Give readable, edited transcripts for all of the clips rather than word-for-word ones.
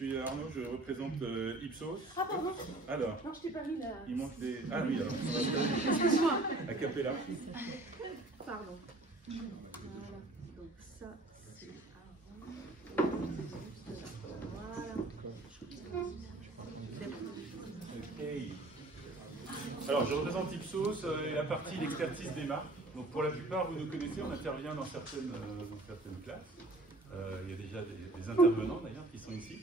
suis Arnaud, je représente Ipsos. Ah pardon. Alors. Non, je t'ai pas mis là. Il manque des. Ah oui, alors. Excuse-moi. A cappella. Pardon. Voilà. Donc ça, c'est avant. Voilà. Okay. Alors, je représente Ipsos et la partie l'expertise des marques. Donc, pour la plupart, vous nous connaissez, on intervient dans certaines classes. Il y a déjà des intervenants d'ailleurs qui sont ici.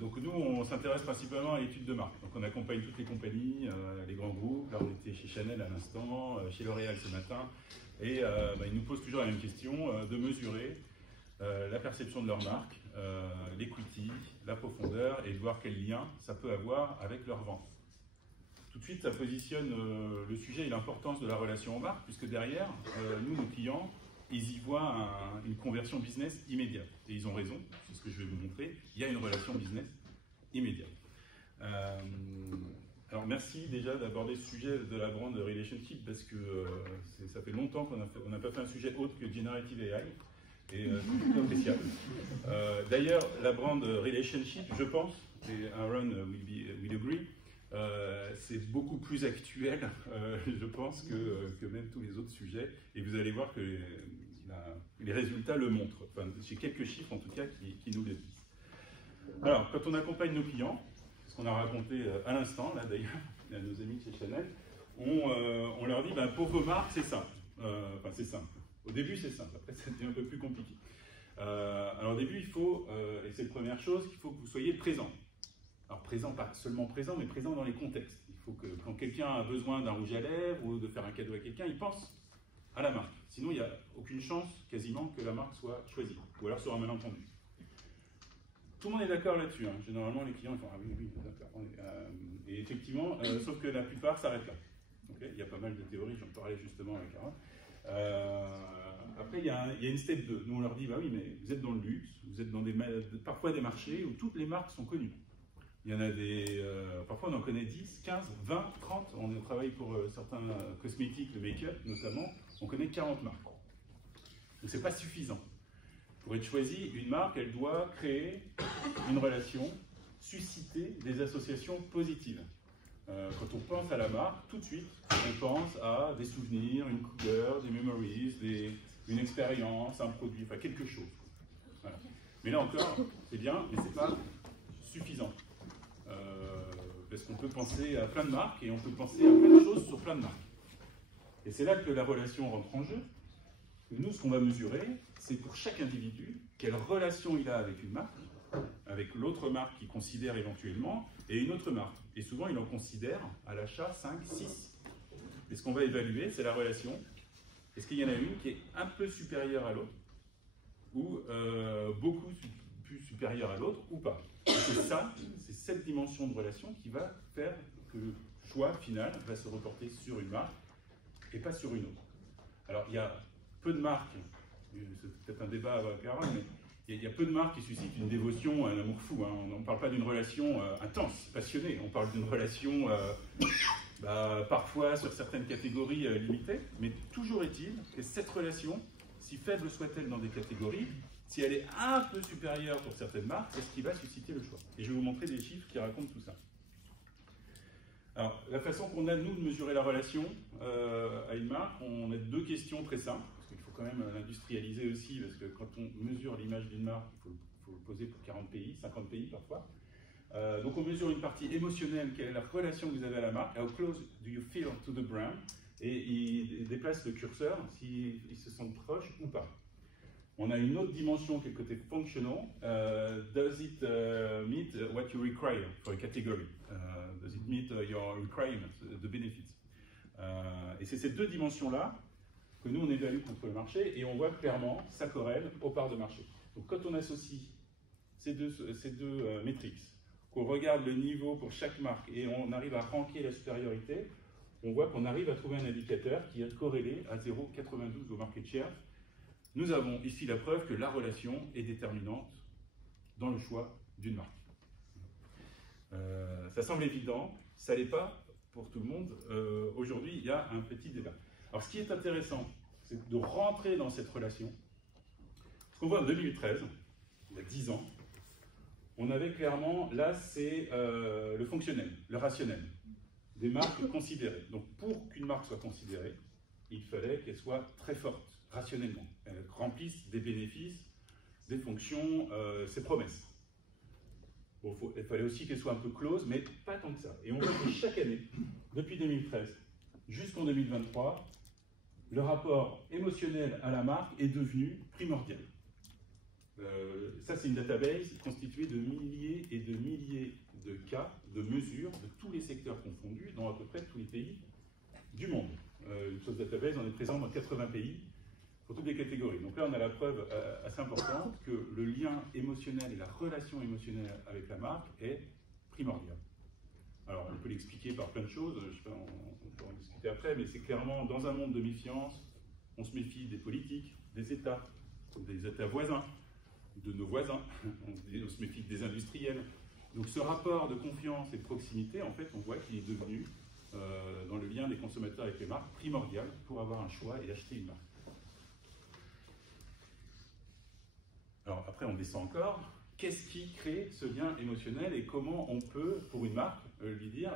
Donc nous, on s'intéresse principalement à l'étude de marque. Donc on accompagne toutes les compagnies, les grands groupes. Là, on était chez Chanel à l'instant, chez L'Oréal ce matin. Et ils nous posent toujours la même question, de mesurer la perception de leur marque, l'equity, la profondeur, et de voir quel lien ça peut avoir avec leur vente. Tout de suite, ça positionne le sujet et l'importance de la relation aux marques, puisque derrière, nous, nos clients, ils y voient une conversion business immédiate. Et ils ont raison, c'est ce que je vais vous montrer. Il y a une relation business immédiate. Alors merci déjà d'aborder ce sujet de la brand relationship, parce que ça fait longtemps qu'on n'a pas fait un sujet autre que Generative AI. Et c'est plutôt appréciable. D'ailleurs, la brand relationship, je pense, et Aaron will agree, c'est beaucoup plus actuel, je pense, que même tous les autres sujets. Et vous allez voir que les résultats le montrent. Enfin, j'ai quelques chiffres, en tout cas, qui nous le disent. Alors, quand on accompagne nos clients, ce qu'on a raconté à l'instant, là d'ailleurs, à nos amis chez Chanel, on leur dit, pour vos marques, c'est simple. Enfin, c'est simple. Au début, c'est simple. Après, ça devient un peu plus compliqué. Alors, au début, il faut, et c'est la première chose, qu'il faut que vous soyez présent. Alors présent, pas seulement présent, mais présent dans les contextes. Il faut que quand quelqu'un a besoin d'un rouge à lèvres ou de faire un cadeau à quelqu'un, il pense à la marque. Sinon, il n'y a aucune chance, quasiment, que la marque soit choisie. Ou alors sur un malentendu. Tout le monde est d'accord là-dessus. Hein. Généralement, les clients font « Ah oui, d'accord. » Et effectivement, sauf que la plupart s'arrêtent là. Okay, il y a pas mal de théories, j'en parlais justement avec Aaron. Après, il y a une step 2. Nous, on leur dit « Bah oui, mais vous êtes dans le luxe, vous êtes dans parfois des marchés où toutes les marques sont connues. » Il y en a parfois on en connaît 10, 15, 20, 30. On travaille pour certains cosmétiques, le make-up notamment, on connaît 40 marques. Donc c'est pas suffisant. Pour être choisie, une marque, elle doit créer une relation, susciter des associations positives. Quand on pense à la marque, tout de suite, on pense à des souvenirs, une couleur, des memories, une expérience, un produit, enfin quelque chose. Voilà. Mais là encore, c'est bien, mais c'est pas suffisant. Parce qu'on peut penser à plein de marques et on peut penser à plein de choses sur plein de marques. Et c'est là que la relation rentre en jeu. Nous, ce qu'on va mesurer, c'est pour chaque individu, quelle relation il a avec une marque, avec l'autre marque qu'il considère éventuellement, et une autre marque. Et souvent, il en considère à l'achat 5, 6. Et ce qu'on va évaluer, c'est la relation. Est-ce qu'il y en a une qui est un peu supérieure à l'autre, ou beaucoup plus supérieure à l'autre, ou pas? C'est ça, c'est cette dimension de relation qui va faire que le choix final va se reporter sur une marque et pas sur une autre. Alors, il y a peu de marques, c'est peut-être un débat avec Aaron, mais il y a peu de marques qui suscitent une dévotion, un amour fou. Hein. On ne parle pas d'une relation intense, passionnée, on parle d'une relation parfois sur certaines catégories limitées, mais toujours est-il que cette relation, si faible soit-elle dans des catégories, si elle est un peu supérieure pour certaines marques, c'est ce qui va susciter le choix. Et je vais vous montrer des chiffres qui racontent tout ça. Alors, la façon qu'on a, nous, de mesurer la relation à une marque, on a deux questions très simples, parce qu'il faut quand même l'industrialiser aussi, parce que quand on mesure l'image d'une marque, il faut le poser pour 40 pays, 50 pays parfois. Donc on mesure une partie émotionnelle, quelle est la relation que vous avez à la marque, how close do you feel to the brand, et il déplace le curseur s'ils se sentent proches ou pas. On a une autre dimension qui est le côté functional. Does it meet what you require for a category? Does it meet your requirements, the benefits? Et c'est ces deux dimensions-là que nous, on évalue contre le marché et on voit clairement, ça corrèle aux parts de marché. Donc quand on associe ces deux métriques, qu'on regarde le niveau pour chaque marque et on arrive à ranker la supériorité, on voit qu'on arrive à trouver un indicateur qui est corrélé à 0,92 au market share. Nous avons ici la preuve que la relation est déterminante dans le choix d'une marque. Ça semble évident, ça n'est pas pour tout le monde. Aujourd'hui, il y a un petit débat. Alors, ce qui est intéressant, c'est de rentrer dans cette relation. Ce qu'on voit en 2013, il y a 10 ans, on avait clairement, là c'est le fonctionnel, le rationnel, des marques considérées. Donc pour qu'une marque soit considérée, il fallait qu'elle soit très forte, rationnellement. Elle remplisse des bénéfices, des fonctions, ses promesses. Bon, il fallait aussi qu'elle soit un peu close, mais pas tant que ça. Et on voit que chaque année, depuis 2013 jusqu'en 2023, le rapport émotionnel à la marque est devenu primordial. Ça, c'est une database constituée de milliers et de milliers de cas, de mesures, de tous les secteurs confondus, dans à peu près tous les pays du monde. Cette database, on est présent dans 80 pays, pour toutes les catégories. Donc là, on a la preuve assez importante que le lien émotionnel et la relation émotionnelle avec la marque est primordial. Alors, on peut l'expliquer par plein de choses, je sais pas, on peut en discuter après, mais c'est clairement, dans un monde de méfiance, on se méfie des politiques, des États voisins, de nos voisins, on se méfie des industriels. Donc ce rapport de confiance et de proximité, en fait, on voit qu'il est devenu, dans le lien des consommateurs avec les marques, primordial pour avoir un choix et acheter une marque. Alors après, on descend encore. Qu'est-ce qui crée ce lien émotionnel et comment on peut, pour une marque, lui dire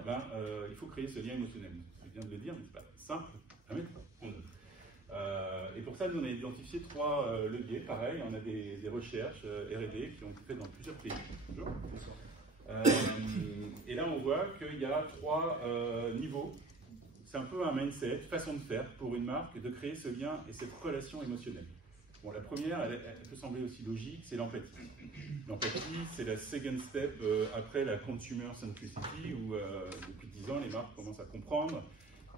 il faut créer ce lien émotionnel. Je viens de le dire, mais ce n'est pas simple à mettre en œuvre. Et pour ça, nous on a identifié 3 leviers. Pareil, on a des recherches R&D qui ont été faites dans plusieurs pays. Et là, on voit qu'il y a 3 niveaux. C'est un peu un mindset, façon de faire pour une marque de créer ce lien et cette relation émotionnelle. Bon, la première, elle peut sembler aussi logique, c'est l'empathie. L'empathie, c'est la second step après la consumer centricity, où depuis 10 ans, les marques commencent à comprendre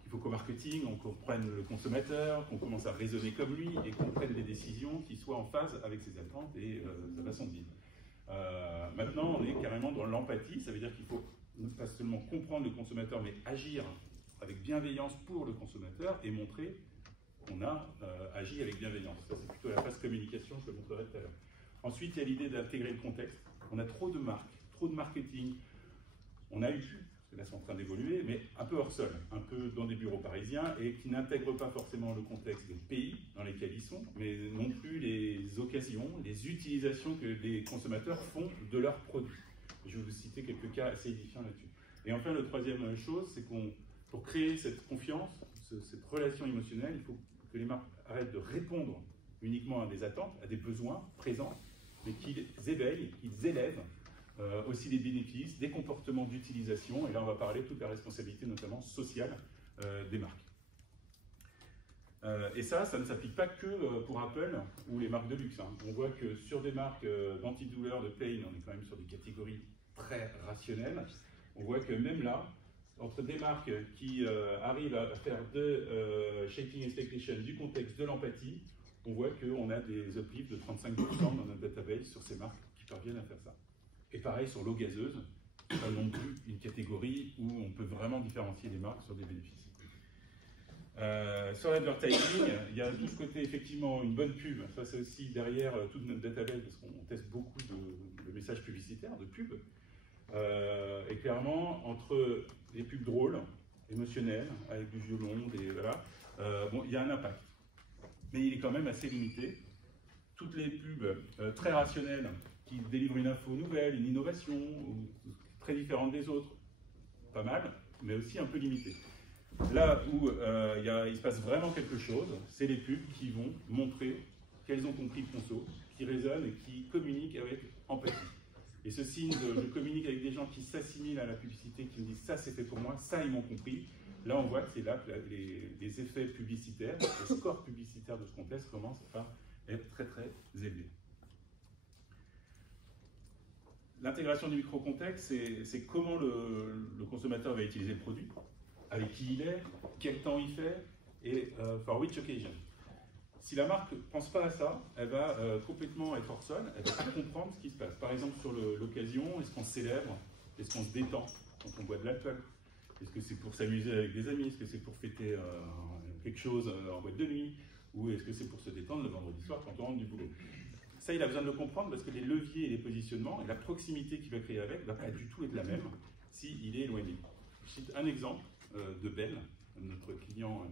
qu'il faut qu'au marketing, on comprenne le consommateur, qu'on commence à raisonner comme lui et qu'on prenne des décisions qui soient en phase avec ses attentes et sa façon de vivre. Maintenant, on est carrément dans l'empathie, ça veut dire qu'il faut pas seulement comprendre le consommateur, mais agir avec bienveillance pour le consommateur et montrer qu'on a agi avec bienveillance. Ça, c'est plutôt la phase communication, je le montrerai tout à l'heure. Ensuite, il y a l'idée d'intégrer le contexte. On a trop de marques, trop de marketing. On a eu, parce que là c'est en train d'évoluer, mais un peu hors sol, un peu dans des bureaux parisiens et qui n'intègrent pas forcément le contexte des pays dans lesquels ils sont, mais non plus les occasions, les utilisations que les consommateurs font de leurs produits. Je vais vous citer quelques cas assez édifiants là-dessus. Et enfin, la troisième chose, c'est pour créer cette confiance, cette relation émotionnelle, il faut que les marques arrêtent de répondre uniquement à des attentes, à des besoins présents, mais qu'ils éveillent, qu'ils élèvent aussi des bénéfices, des comportements d'utilisation, et là on va parler de toute la responsabilité notamment sociale des marques. Et ça ne s'applique pas que pour Apple ou les marques de luxe. Hein. On voit que sur des marques d'antidouleur, de pain, on est quand même sur des catégories très rationnelles. On voit que même là, entre des marques qui arrivent à faire de shaping expectation, du contexte, de l'empathie, on voit qu'on a des uplifts de 35% dans notre database sur ces marques qui parviennent à faire ça. Et pareil sur l'eau gazeuse, pas non plus une catégorie où on peut vraiment différencier les marques sur des bénéfices. Sur l'advertising, il y a tout ce côté, effectivement, une bonne pub. Ça, c'est aussi derrière toute notre database, parce qu'on teste beaucoup de messages publicitaires, de pubs. Et clairement, entre des pubs drôles, émotionnelles, avec du violon, voilà, bon, il y a un impact. Mais il est quand même assez limité. Toutes les pubs très rationnelles, qui délivrent une info nouvelle, une innovation, ou très différente des autres, pas mal, mais aussi un peu limité. Là où il se passe vraiment quelque chose, c'est les pubs qui vont montrer qu'elles ont compris le conso, qui résonnent et qui communiquent avec empathie. Et ce signe de je communique avec des gens qui s'assimilent à la publicité, qui me disent ça c'est fait pour moi, ça ils m'ont compris. Là on voit que c'est là que les effets publicitaires, les scores publicitaires de ce contexte commencent à être très très élevés. L'intégration du micro-contexte, c'est comment le consommateur va utiliser le produit, avec qui il est, quel temps il fait, et for which occasion. Si la marque ne pense pas à ça, elle va complètement être hors sol, elle va pas comprendre ce qui se passe. Par exemple, sur l'occasion, est-ce qu'on célèbre, est-ce qu'on se détend quand on boit de l'alcool? Est-ce que c'est pour s'amuser avec des amis? Est-ce que c'est pour fêter quelque chose en boîte de nuit? Ou est-ce que c'est pour se détendre le vendredi soir quand on rentre du boulot? Ça, il a besoin de le comprendre parce que les leviers et les positionnements et la proximité qu'il va créer avec ne va pas du tout être la même s'il est éloigné. Je cite un exemple de Bell, notre client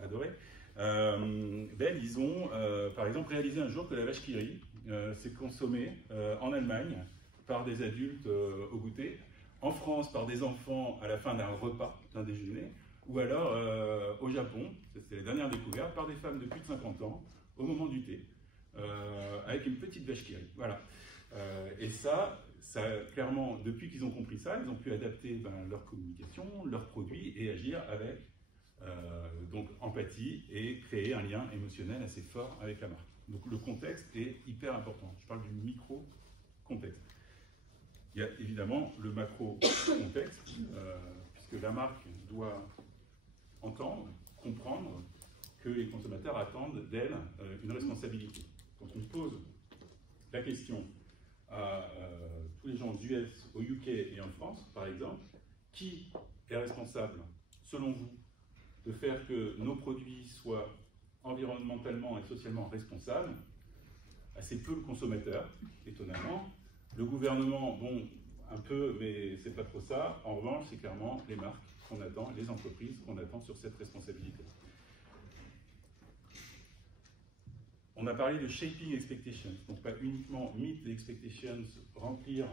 adoré. Bell, ils ont par exemple réalisé un jour que la vache qui rit s'est consommée en Allemagne par des adultes au goûter, en France par des enfants à la fin d'un repas, d'un déjeuner, ou alors au Japon, c'est les dernières découvertes, par des femmes de plus de 50 ans, au moment du thé, avec une petite vache qui rit. Voilà. Et ça, clairement, depuis qu'ils ont compris ça, ils ont pu adapter leur communication, leurs produits et agir avec donc empathie et créer un lien émotionnel assez fort avec la marque. Donc le contexte est hyper important. Je parle du micro-contexte. Il y a évidemment le macro-contexte, puisque la marque doit entendre, comprendre que les consommateurs attendent d'elle une responsabilité. Quand on pose la question à tous les gens aux US, au UK et en France, par exemple, qui est responsable, selon vous, de faire que nos produits soient environnementalement et socialement responsables? Assez peu le consommateur, étonnamment. Le gouvernement, bon, un peu, mais c'est pas trop ça. En revanche, c'est clairement les marques qu'on attend, les entreprises qu'on attend sur cette responsabilité. On a parlé de shaping expectations, donc pas uniquement meet the expectations, remplir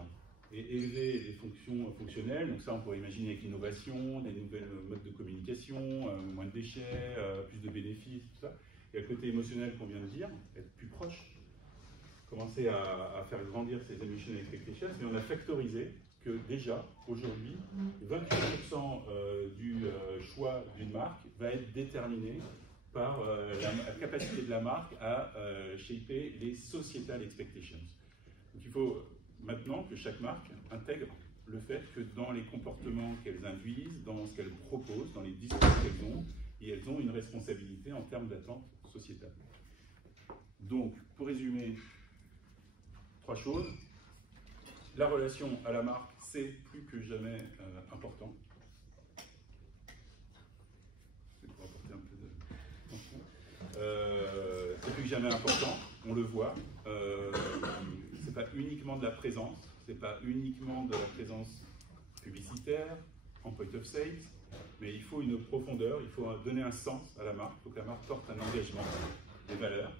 et élever les fonctions fonctionnelles. Donc ça, on pourrait imaginer avec l'innovation, des nouvelles modes de communication, moins de déchets, plus de bénéfices, tout ça. Et le côté émotionnel qu'on vient de dire, être plus proche, commencer à faire grandir ces emission expectations, et on a factorisé que déjà, aujourd'hui, 28% du choix d'une marque va être déterminé par la capacité de la marque à shaper les sociétale expectations. Donc il faut maintenant que chaque marque intègre le fait que dans les comportements qu'elles induisent, dans ce qu'elles proposent, dans les discours qu'elles ont, et elles ont une responsabilité en termes d'attente sociétale. Donc, pour résumer, 3 choses. La relation à la marque, c'est plus que jamais important. C'est pour apporter un peu de tension. C'est plus que jamais important, on le voit. C'est pas uniquement de la présence, c'est pas uniquement de la présence publicitaire, en point of sales, mais il faut une profondeur, il faut donner un sens à la marque, il faut que la marque porte un engagement, des valeurs.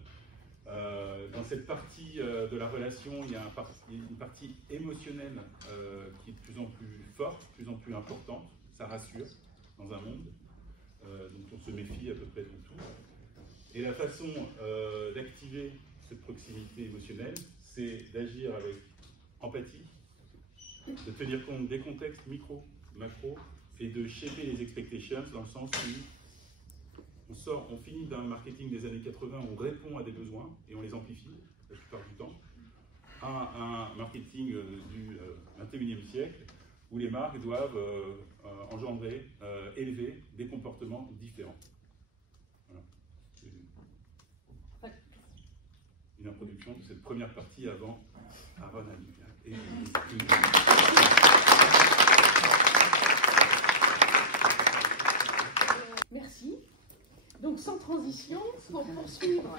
Dans cette partie de la relation, il y a une partie émotionnelle qui est de plus en plus forte, de plus en plus importante. Ça rassure dans un monde dont on se méfie à peu près de tout. Et la façon d'activer cette proximité émotionnelle, c'est d'agir avec empathie, de tenir compte des contextes micro, macro, et de shaper les expectations dans le sens où on finit d'un marketing des années 80, on répond à des besoins et on les amplifie la plupart du temps, à un marketing du 21e siècle où les marques doivent engendrer, élever des comportements différents. Voilà. Une introduction de cette première partie avant Aaron et Merci. Donc sans transition, pour poursuivre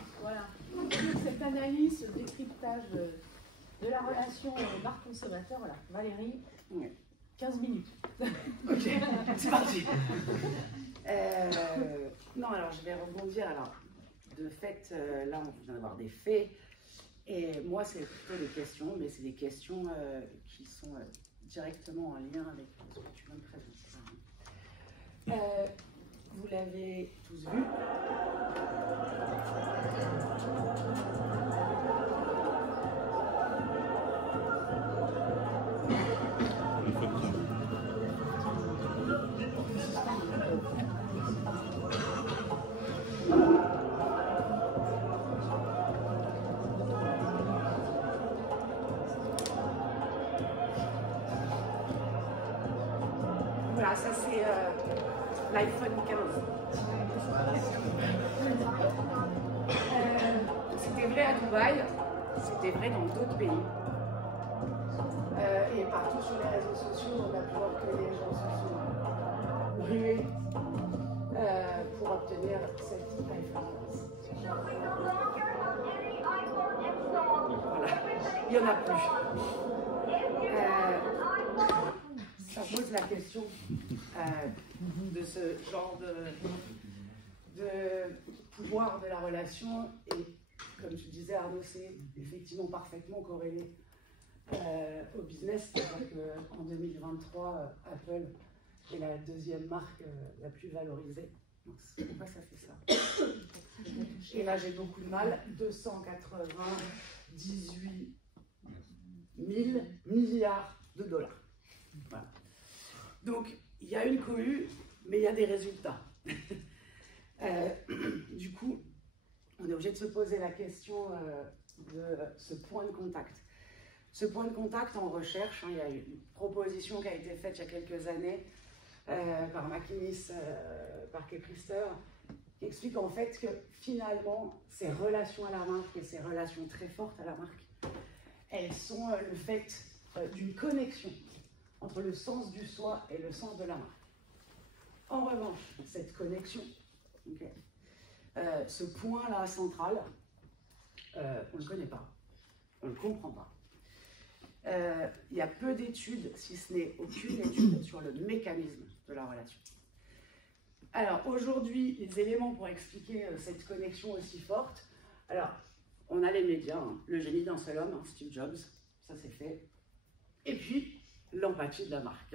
cette analyse, ce décryptage de la relation marque-consommateur, voilà, Valérie, 15 minutes. Ok, c'est parti. Non, alors je vais rebondir. Alors, de fait, là on vient d'avoir des faits, et moi c'est plutôt des questions, mais c'est des questions qui sont directement en lien avec ce que tu viens de présenter. Vous l'avez tous vu. Voilà, ça c'est l'iPhone 15. C'était vrai à Dubaï, c'était vrai dans d'autres pays. Et partout sur les réseaux sociaux, on a pu voir que les gens se sont rués pour obtenir cet iPhone 15. Voilà, il n'y en a plus. Ça pose la question de ce genre de pouvoir de la relation, et comme tu disais Arnaud, c'est effectivement parfaitement corrélé au business, c'est-à-dire qu'en 2023, Apple est la deuxième marque la plus valorisée. Pourquoi ça fait ça? Et là, j'ai beaucoup de mal. 298 000 milliards de dollars. Voilà. Donc, il y a une cohue, mais il y a des résultats. Du coup, on est obligé de se poser la question de ce point de contact. Ce point de contact en recherche, il y a une proposition qui a été faite il y a quelques années par McInnes, par Quels, qui explique en fait que finalement, ces relations à la marque et ces relations très fortes à la marque, elles sont le fait d'une connexion entre le sens du soi et le sens de la marque. En revanche, cette connexion, ce point-là central, on ne le connaît pas, on ne le comprend pas. Il y a peu d'études, si ce n'est aucune étude, sur le mécanisme de la relation. Alors aujourd'hui, les éléments pour expliquer cette connexion aussi forte, alors on a les médias, le génie d'un seul homme, Steve Jobs, ça c'est fait, et puis l'empathie de la marque.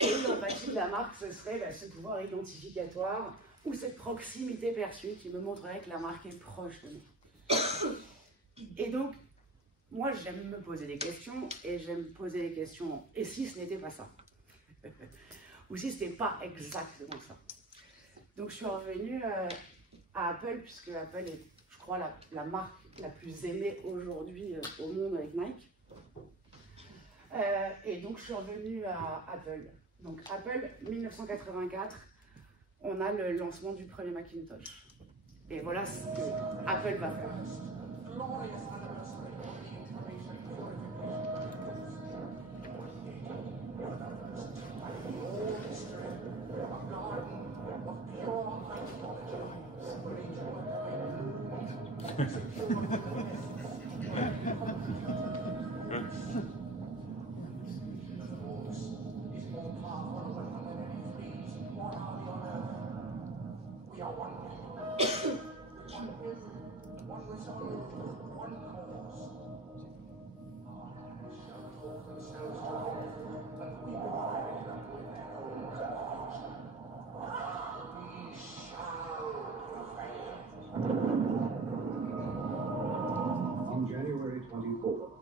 Et l'empathie de la marque, ce serait ce pouvoir identificatoire ou cette proximité perçue qui me montrerait que la marque est proche de nous. Et donc, moi j'aime me poser des questions, et j'aime me poser des questions, et si ce n'était pas ça? Ou si ce n'était pas exactement ça? Donc je suis revenue à Apple, puisque Apple est, je crois, la marque la plus aimée aujourd'hui au monde avec Nike. Et donc je suis revenue à Apple. Donc Apple, 1984, on a le lancement du premier Macintosh. Et voilà ce que Apple va faire.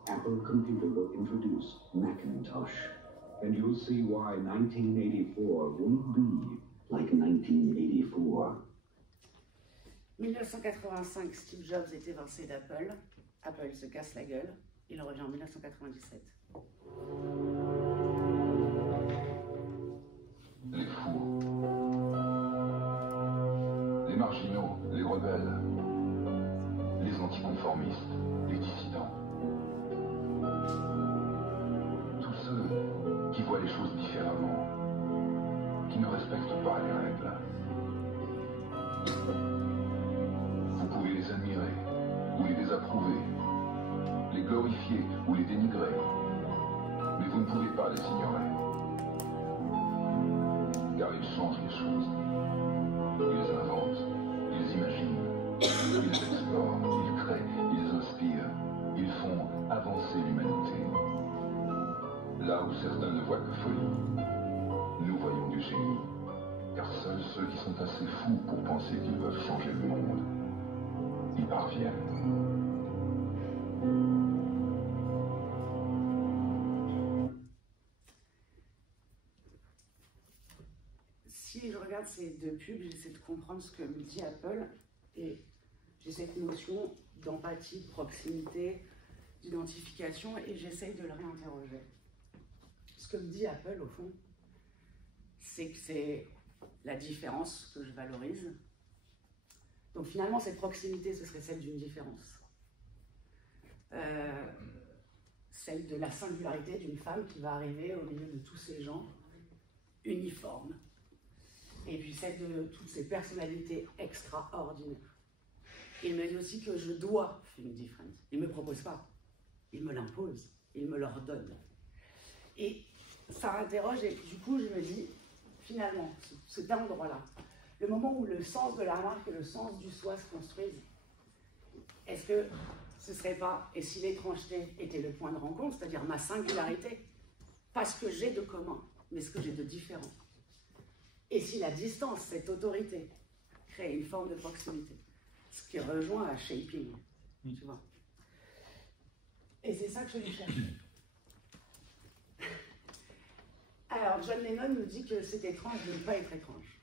Apple Computer will introduce Macintosh, and you'll see why 1984 won't be like 1984. 1985, Steve Jobs est évincé d'Apple. Apple se casse la gueule. Il revient en 1997. Les fous, les marginaux, les rebelles, les anticonformistes, les dissidents. Tous ceux qui voient les choses différemment, qui ne respectent pas les règles. Vous pouvez les admirer ou les désapprouver, les glorifier ou les dénigrer, mais vous ne pouvez pas les ignorer. Car ils changent les choses. Ils inventent, ils imaginent, ils explorent, ils créent, ils inspirent, ils font avancer l'humanité. Là où certains ne voient que folie, nous voyons du génie. Car seuls ceux qui sont assez fous pour penser qu'ils peuvent changer le monde y parviennent. Si je regarde ces deux pubs, j'essaie de comprendre ce que me dit Apple, et j'ai cette notion d'empathie, de proximité, d'identification, et j'essaie de le réinterroger. Ce que me dit Apple, au fond, c'est que c'est la différence que je valorise. Donc finalement, cette proximité, ce serait celle d'une différence. Celle de la singularité d'une femme qui va arriver au milieu de tous ces gens uniformes. Et puis celle de toutes ces personnalités extraordinaires. Il me dit aussi que je dois faire une différence. Il ne me propose pas, il me l'impose, il me l'ordonne. Et ça interroge, et du coup je me dis, finalement, cet endroit-là, le moment où le sens de la marque et le sens du soi se construisent, est-ce que ce serait pas, et si l'étrangeté était le point de rencontre, c'est-à-dire ma singularité, pas ce que j'ai de commun, mais ce que j'ai de différent. Et si la distance, cette autorité, crée une forme de proximité, ce qui rejoint à shaping, tu vois. Et c'est ça que je lui cherche. Alors, John Lennon nous dit que c'est étrange de ne pas être étrange.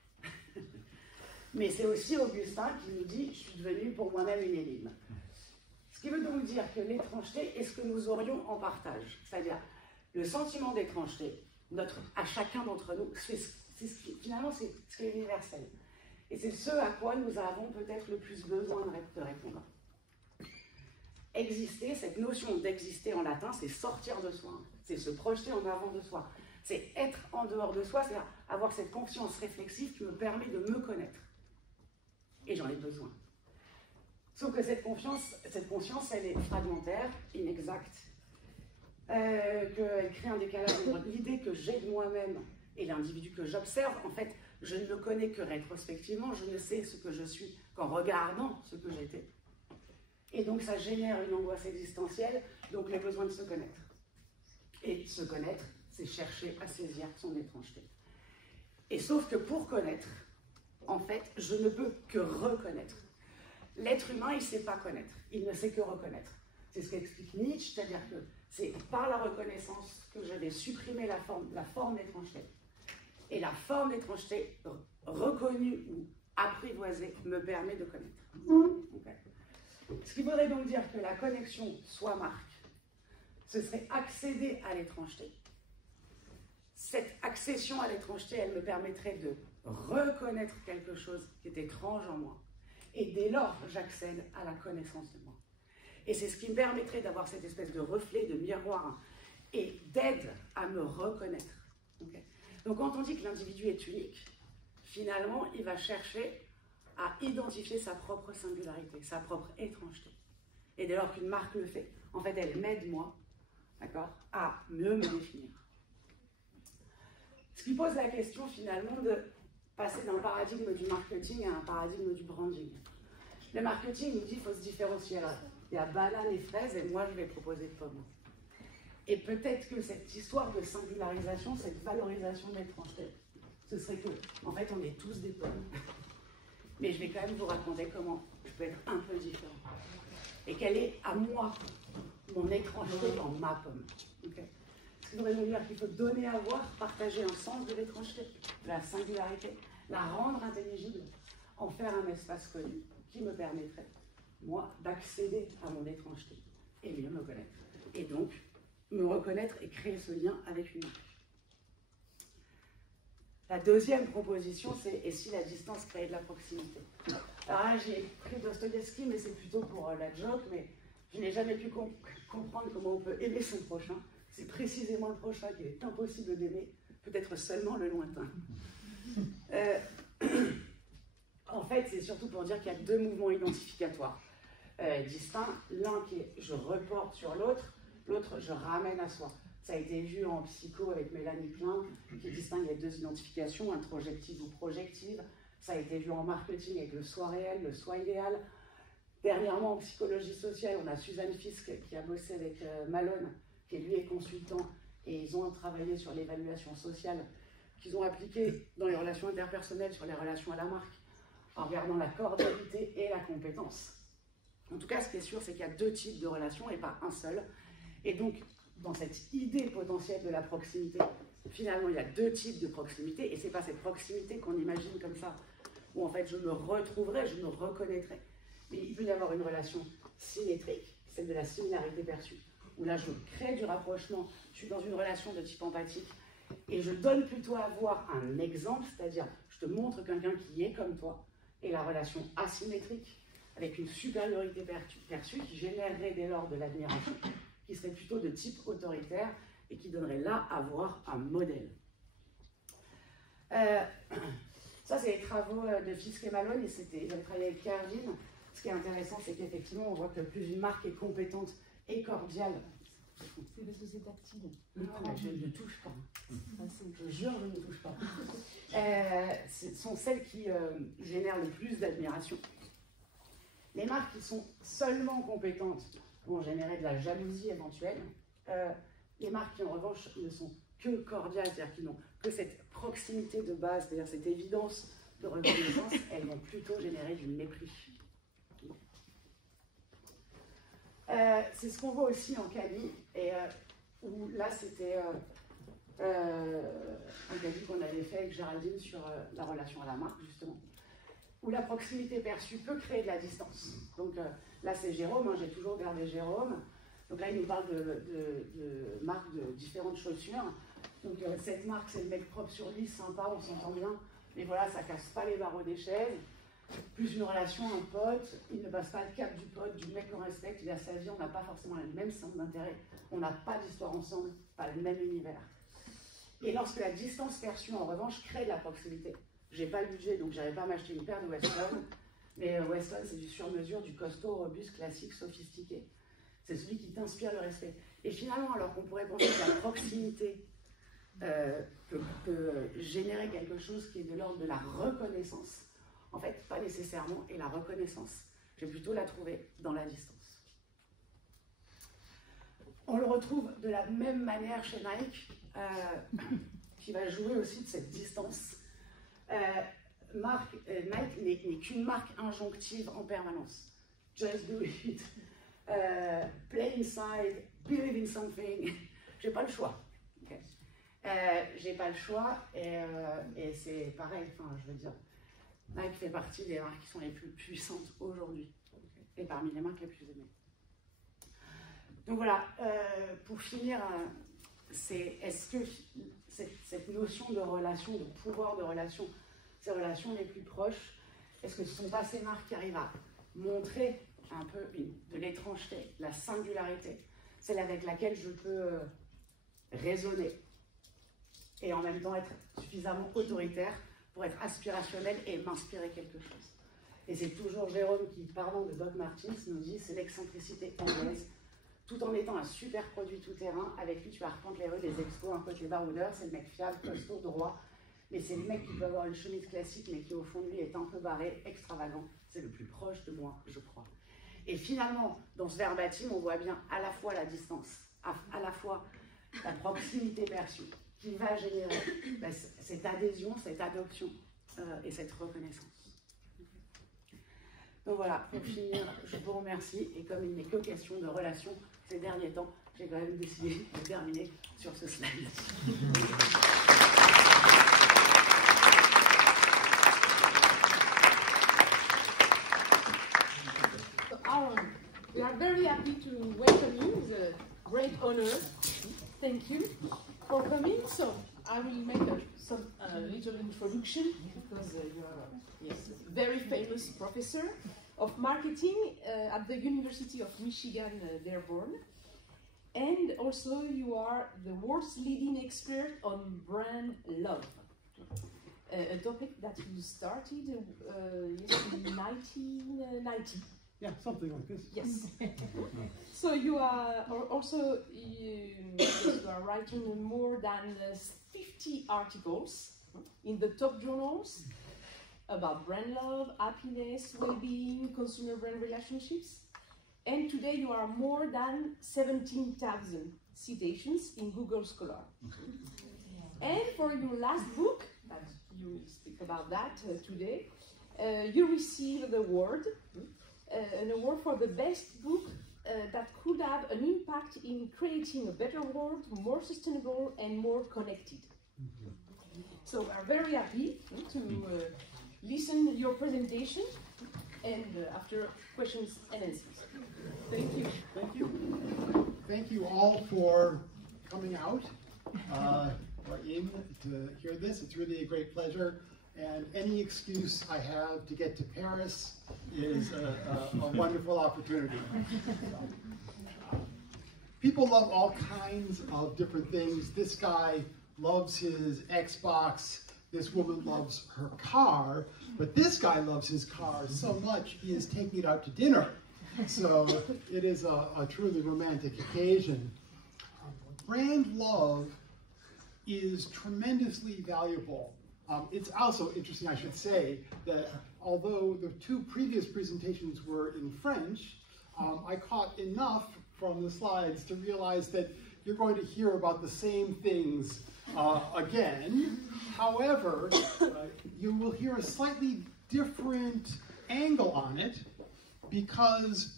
Mais c'est aussi Augustin qui nous dit « je suis devenu pour moi-même une énigme ». Ce qui veut donc dire que l'étrangeté est ce que nous aurions en partage. C'est-à-dire, le sentiment d'étrangeté, à chacun d'entre nous, finalement, c'est ce qui est universel. Et c'est ce à quoi nous avons peut-être le plus besoin de répondre. Exister, cette notion d'exister en latin, c'est sortir de soi, c'est se projeter en avant de soi, c'est être en dehors de soi, c'est avoir cette conscience réflexive qui me permet de me connaître. Et j'en ai besoin. Sauf que cette conscience, elle est fragmentaire, inexacte, qu'elle crée un décalage entre l'idée que j'ai de moi-même et l'individu que j'observe. En fait, je ne me connais que rétrospectivement, je ne sais ce que je suis qu'en regardant ce que j'étais. Et donc ça génère une angoisse existentielle, donc le besoin de se connaître. Et se connaître, c'est chercher à saisir son étrangeté. Et sauf que pour connaître, en fait, je ne peux que reconnaître. L'être humain, il ne sait pas connaître, il ne sait que reconnaître. C'est ce qu'explique Nietzsche, c'est-à-dire que c'est par la reconnaissance que je vais supprimer la forme d'étrangeté. Et la forme d'étrangeté reconnue ou apprivoisée me permet de connaître. Okay. Ce qui voudrait donc dire que la connexion soit marque, ce serait accéder à l'étrangeté. Cette accession à l'étrangeté, elle me permettrait de reconnaître quelque chose qui est étrange en moi. Et dès lors, j'accède à la connaissance de moi. Et c'est ce qui me permettrait d'avoir cette espèce de reflet, de miroir, et d'aide à me reconnaître. Okay. Donc quand on dit que l'individu est unique, finalement, il va chercher à identifier sa propre singularité, sa propre étrangeté. Et dès lors qu'une marque le fait, en fait, elle m'aide, moi, d'accord, à mieux me définir. Ce qui pose la question, finalement, de passer d'un paradigme du marketing à un paradigme du branding. Le marketing nous dit qu'il faut se différencier. Alors, il y a banane et fraises, et moi, je vais proposer pommes. Et peut-être que cette histoire de singularisation, cette valorisation de l'étrangeté, ce serait que, en fait, on est tous des pommes. Mais je vais quand même vous raconter comment je peux être un peu différent. Et quelle est, à moi, mon étrangeté dans ma pomme. Okay. Ce qui voudrait nous dire qu'il faut donner à voir, partager un sens de l'étrangeté, de la singularité, la rendre intelligible, en faire un espace connu qui me permettrait, moi, d'accéder à mon étrangeté et mieux me connaître. Et donc, me reconnaître et créer ce lien avec une marque. La deuxième proposition, c'est « et si la distance créait de la proximité ?» Alors là, j'ai pris Dostoïevski, mais c'est plutôt pour la joke, mais je n'ai jamais pu comprendre comment on peut aimer son prochain. C'est précisément le prochain qu'il est impossible d'aimer, peut-être seulement le lointain. En fait, c'est surtout pour dire qu'il y a deux mouvements identificatoires distincts. L'un qui est « je reporte sur l'autre », l'autre « je ramène à soi ». Ça a été vu en psycho avec Mélanie Klein, qui distingue les deux identifications, introjective ou projective. Ça a été vu en marketing avec le soi réel, le soi idéal. Dernièrement, en psychologie sociale, on a Suzanne Fiske qui a bossé avec Malone, qui lui est consultant, et ils ont travaillé sur l'évaluation sociale qu'ils ont appliquée dans les relations interpersonnelles, sur les relations à la marque, en regardant la cordialité et la compétence. En tout cas, ce qui est sûr, c'est qu'il y a deux types de relations et pas un seul. Et donc, dans cette idée potentielle de la proximité, finalement, il y a deux types de proximité, et ce n'est pas cette proximité qu'on imagine comme ça, où en fait je me retrouverai, je me reconnaîtrai. Mais il peut y avoir une relation symétrique, celle de la similarité perçue, où là je crée du rapprochement, je suis dans une relation de type empathique, et je donne plutôt à voir un exemple, c'est-à-dire je te montre quelqu'un qui est comme toi, et la relation asymétrique, avec une supériorité perçue, qui générerait dès lors de l'admiration, qui serait plutôt de type autoritaire et qui donnerait là à voir un modèle. Ça, c'est les travaux de Fiske et Malone, et j'avais travaillé avec Kervin. Ce qui est intéressant, c'est qu'effectivement, on voit que plus une marque est compétente et cordiale. C'est parce que c'est tactile. Non, mais je ne touche pas. Je jure, je ne touche pas. Ce sont celles qui génèrent le plus d'admiration. Les marques qui sont seulement compétentes vont générer de la jalousie éventuelle. Les marques qui en revanche ne sont que cordiales, c'est-à-dire qui n'ont que cette proximité de base, c'est-à-dire cette évidence de reconnaissance, elles vont plutôt générer du mépris. C'est ce qu'on voit aussi en Quels, et où là c'était un Quels qu'on avait fait avec Géraldine sur la relation à la marque, justement, où la proximité perçue peut créer de la distance. Donc là c'est Jérôme, hein, j'ai toujours gardé Jérôme. Donc là il nous parle de marques de différentes chaussures. Donc cette marque c'est le mec propre sur lui, sympa, on s'entend bien, mais voilà, ça casse pas les barreaux des chaises. Plus une relation, un pote, il ne passe pas le cap du pote, du mec qu'on respecte, il a sa vie, on n'a pas forcément le même centre d'intérêt, on n'a pas d'histoire ensemble, pas le même univers. Et lorsque la distance perçue, en revanche, crée de la proximité. J'ai pas le budget, donc j'arrive pas à m'acheter une paire de Weston, mais Weston, c'est du sur-mesure, du costaud, robuste, classique, sophistiqué. C'est celui qui t'inspire le respect. Et finalement, alors qu'on pourrait penser que la proximité peut générer quelque chose qui est de l'ordre de la reconnaissance, en fait, pas nécessairement, et la reconnaissance, je vais plutôt la trouver dans la distance. On le retrouve de la même manière chez Nike, qui va jouer aussi de cette distance. Nike n'est qu'une marque injonctive en permanence. Just do it. Play inside, believe in something. J'ai pas le choix. Okay. J'ai pas le choix, et c'est pareil, enfin, je veux dire, Nike fait partie des marques qui sont les plus puissantes aujourd'hui, et parmi les marques les plus aimées. Donc voilà, pour finir, est-ce que cette notion de relation, de pouvoir de relation, ces relations les plus proches, est-ce que ce ne sont pas ces marques qui arrivent à montrer un peu de l'étrangeté, la singularité, celle avec laquelle je peux raisonner, et en même temps être suffisamment autoritaire pour être aspirationnel et m'inspirer quelque chose. Et c'est toujours Jérôme qui, parlant de Doc Martens, nous dit c'est l'excentricité anglaise, tout en étant un super produit tout-terrain. Avec lui, tu arpentes les rues des expos, un côté baroudeur, c'est le mec fiable, costaud, droit, mais c'est le mec qui peut avoir une chemise classique, mais qui au fond de lui est un peu barré, extravagant. C'est le plus proche de moi, je crois. Et finalement, dans ce verbatim, on voit bien à la fois la distance, à la fois la proximité perçue, qui va générer cette adhésion, cette adoption et cette reconnaissance. Donc voilà, pour finir, je vous remercie, et comme il n'est que question de relations ces derniers temps, j'ai quand même décidé de terminer sur ce slide. We are very happy to welcome you. It's a great honor. Thank you for coming. So I will make some little introduction, because you are a very famous professor of marketing at the University of Michigan-Dearbor, and also you are the world's leading expert on brand love, a topic that you started in 1990. Yeah, something like this. Yes. So you are also you are writing more than 50 articles in the top journals about brand love, happiness, well-being, consumer brand relationships. And today you are more than 17,000 citations in Google Scholar. And for your last book, that you will speak about that today, you received the award. An award for the best book that could have an impact in creating a better world, more sustainable and more connected. So we are very happy to listen to your presentation, and after questions and answers. Thank you. Thank you. Thank you all for coming out in to hear this. It's really a great pleasure. And any excuse I have to get to Paris is a wonderful opportunity. People love all kinds of different things. This guy loves his Xbox. This woman loves her car. But this guy loves his car so much he is taking it out to dinner. So it is a truly romantic occasion. Brand love is tremendously valuable. It's also interesting, I should say, that although the two previous presentations were in French, I caught enough from the slides to realize that you're going to hear about the same things again. However, you will hear a slightly different angle on it because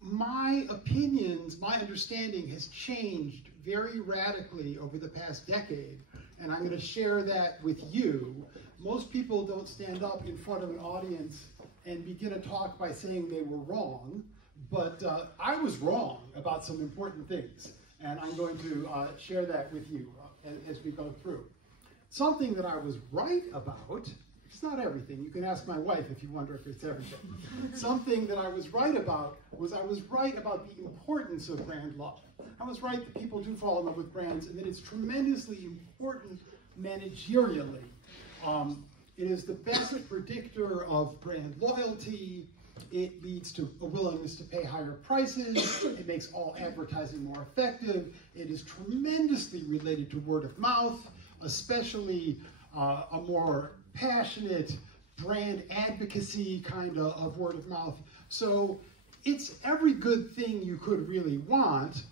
my opinions, my understanding has changed very radically over the past decade, and I'm going to share that with you. Most people don't stand up in front of an audience and begin a talk by saying they were wrong, but I was wrong about some important things, and I'm going to share that with you as we go through. Something that I was right about, it's not everything, you can ask my wife if you wonder if it's everything. Something that I was right about was I was right about the importance of brand love. I was right that people do fall in love with brands and that it's tremendously important managerially. It is the best predictor of brand loyalty. It leads to a willingness to pay higher prices. It makes all advertising more effective. It is tremendously related to word of mouth, especially a more passionate brand advocacy kind of word of mouth. So it's every good thing you could really want.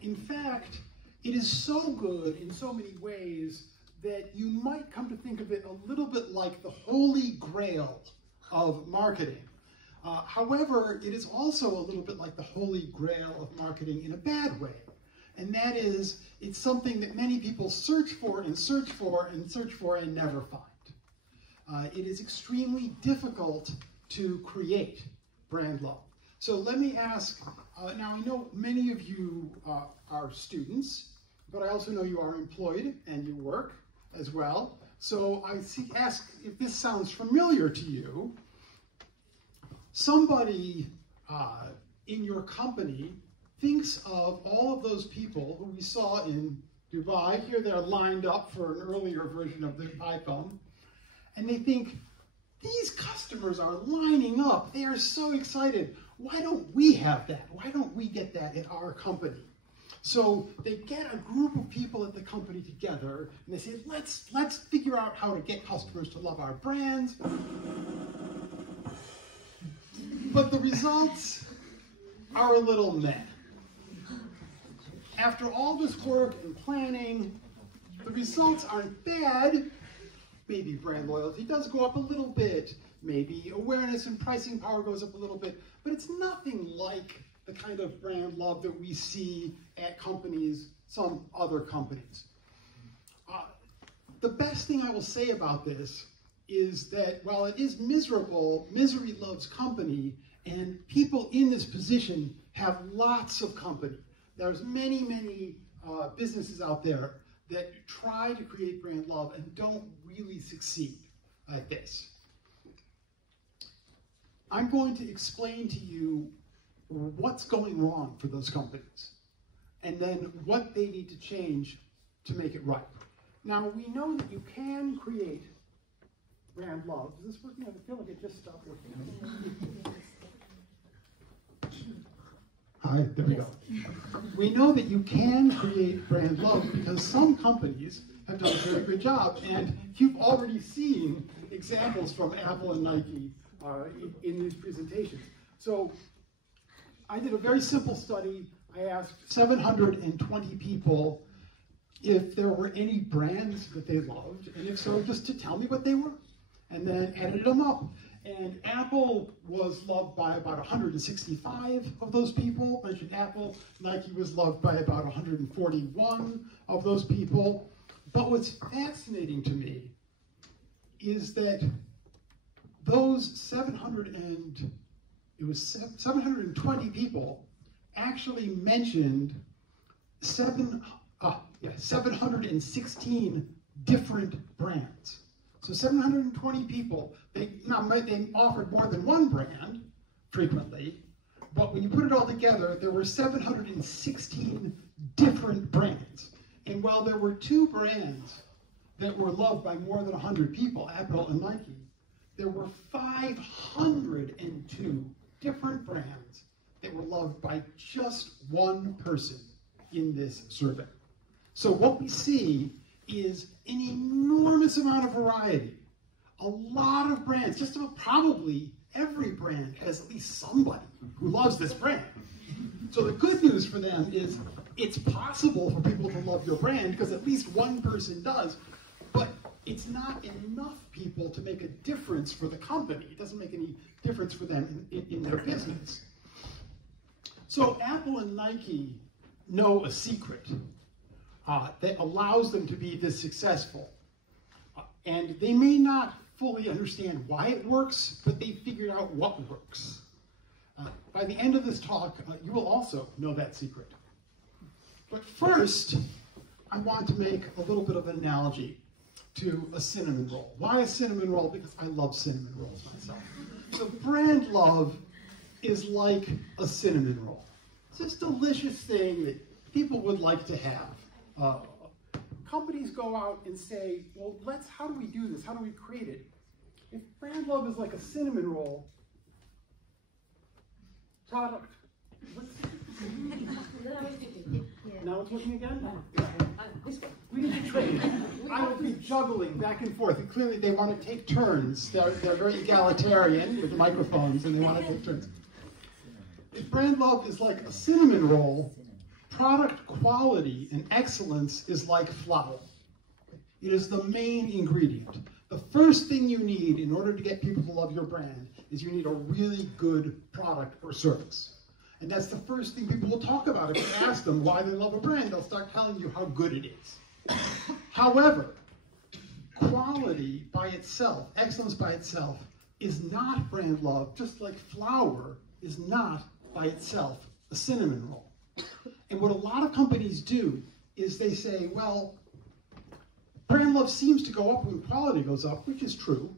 In fact, it is so good in so many ways that you might come to think of it a little bit like the holy grail of marketing. However, it is also a little bit like the holy grail of marketing in a bad way. And that is, it's something that many people search for and search for and search for and never find. It is extremely difficult to create brand love. So let me ask, now I know many of you are students, but I also know you are employed and you work as well. So ask if this sounds familiar to you. Somebody in your company thinks of all of those people who we saw in Dubai. Here they're lined up for an earlier version of the iPhone. And they think, these customers are lining up. They are so excited. Why don't we have that? Why don't we get that at our company? So they get a group of people at the company together, and they say, let's figure out how to get customers to love our brands. But the results are a little meh. After all this work and planning, the results aren't bad. Maybe brand loyalty does go up a little bit. Maybe awareness and pricing power goes up a little bit. But it's nothing like the kind of brand love that we see at companies, some other companies. The best thing I will say about this is that while it is miserable, misery loves company, and people in this position have lots of company. There's many, many businesses out there that try to create brand love and don't really succeed at this. I'm going to explain to you what's going wrong for those companies, and then what they need to change to make it right. Now, we know that you can create brand love. Is this working? I feel like it just stopped working. Hi, there we go. We know that you can create brand love because some companies have done a very good job, and you've already seen examples from Apple and Nike in these presentations. So I did a very simple study. I asked 720 people if there were any brands that they loved, and if so, just to tell me what they were, and then added them up. And Apple was loved by about 165 of those people, mentioned Apple. Nike was loved by about 141 of those people. But what's fascinating to me is that those 720 people actually mentioned 716 different brands. So 720 people, they offered more than one brand frequently, but when you put it all together, there were 716 different brands. And while there were two brands that were loved by more than 100 people, Apple and Nike, there were 502 different brands that were loved by just one person in this survey. So what we see is an enormous amount of variety, a lot of brands, just about probably every brand has at least somebody who loves this brand. So the good news for them is it's possible for people to love your brand because at least one person does, but it's not enough people to make a difference for the company. It doesn't make any difference for them in their business. So Apple and Nike know a secret that allows them to be this successful. And they may not fully understand why it works, but they figured out what works. By the end of this talk, you will also know that secret. But first, I want to make a little bit of an analogy to a cinnamon roll. Why a cinnamon roll? Because I love cinnamon rolls myself. So brand love is like a cinnamon roll. It's this delicious thing that people would like to have. Companies go out and say, well, how do we do this? How do we create it? If brand love is like a cinnamon roll, product. Now it's working again? We need to trade. I will be juggling back and forth. And clearly they want to take turns. They're very egalitarian with the microphones, and they want to take turns. If brand love is like a cinnamon roll, product quality and excellence is like flour. It is the main ingredient. The first thing you need in order to get people to love your brand is you need a really good product or service. And that's the first thing people will talk about. If you ask them why they love a brand, they'll start telling you how good it is. However, quality by itself, excellence by itself, is not brand love, just like flour is not by itself a cinnamon roll. And what a lot of companies do is they say, well, brand love seems to go up when quality goes up, which is true.